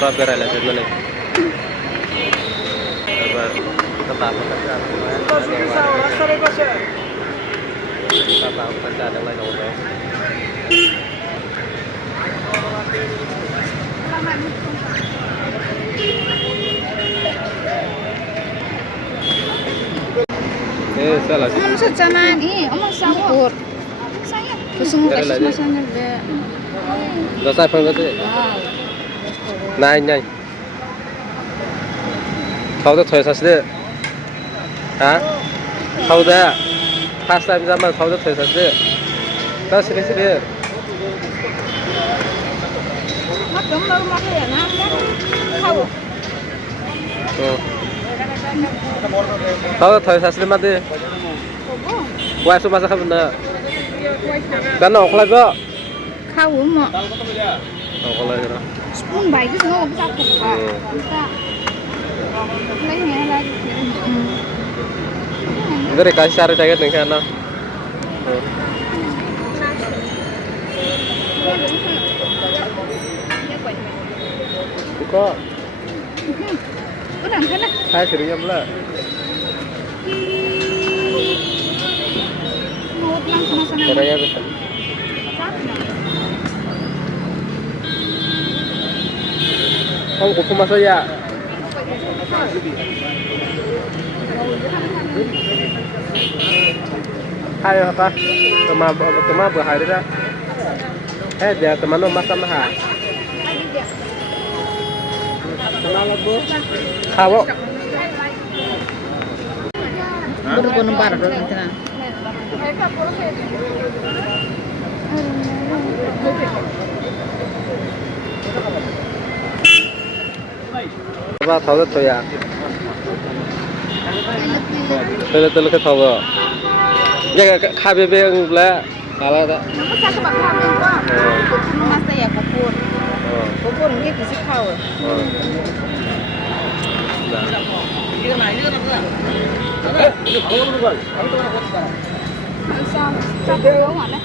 ওরা বেড়াইলে মানে এবার তারপর salah sih. Kamu sama ini, kamu sahur. Saya, kusung kasih masanya be. Lo sai phang cái này này thâu đó thời sao đấy hả thâu đó past time ra mà thâu đó thời sao đấy đó xin đấy Mắt đúng đâu mắt này na, thâu. thâu đó thời sao đấy mà đi quay số mà sao không nữa cái nào không có Khâu mà. không có rồi Spoon bảy cái nó cũng sao cũng phải. Lấy nghe ra. Dari kasih cara jaga dengan mana? Kok? Udah kan lah. Hai serius lah. Mau pulang sama sana. Caranya bisa. Kamu kupu masa ya? Hai apa? Teman berhari dah. Dia teman nomor sama ha. Kenal bu? Kau? Baru kau nomor dulu nanti na. Apa tahu tu ya? Telu ke tahu. Ya kabe beng bela kalau tak. Nama saya sebab kami apa? Nama saya Kopur. Kopur ni kisi kau. Sao? Sao không có ngoại đấy?